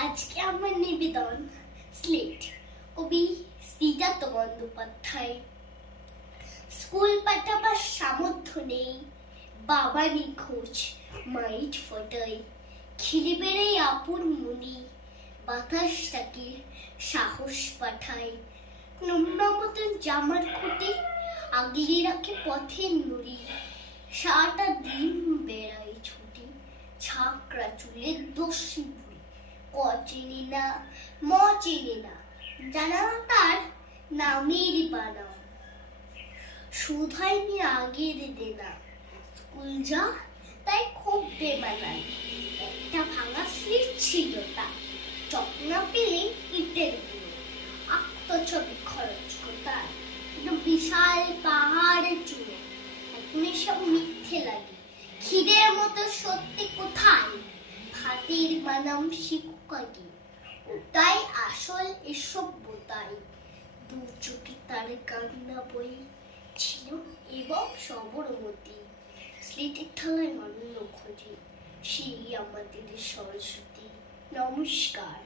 আজকে আমার নিবেদন স্লেট কবি শ্রীজাত বন্দ্যোপাধ্যায়। স্কুল পাঠাবার সামর্থ্য নেই, বাবা নিখোঁজ, মাইট ফটাই। খিলি বেড়ে আপন মুনি বাতাসটাকে সাহস পাঠায় নম্রমতন জামার খুঁটি আগলি রাখে পথের নুড়ি। সারাটা দিন বেড়াই ছুটি ছাকরা চুলের দোষী ক চিনি না ম চিনি না জানা তার নামেরই বানাম শুধাইনি আগের দেনা। স্কুল যা, তাই খুব বেমানান। একটা ভাঙা স্লিপ ছিল তা। চকনা পেলে ইটের গুঁড়ো। আত্মছবি খরচ কোথায়? বিশাল পাহাড়ের চূড়ো। এখন সব মিথ্যে লাগে। খিদের মতো সত্যি কোথায়? বানাম শিক্ষকে তাই আসল এসব বোতাই দু চোখে তার কান্না বই ছিল এবং সবরমতি। স্লেটের থালায় অন্য খোঁজে, সেই আমাদের সরস্বতী। নমস্কার।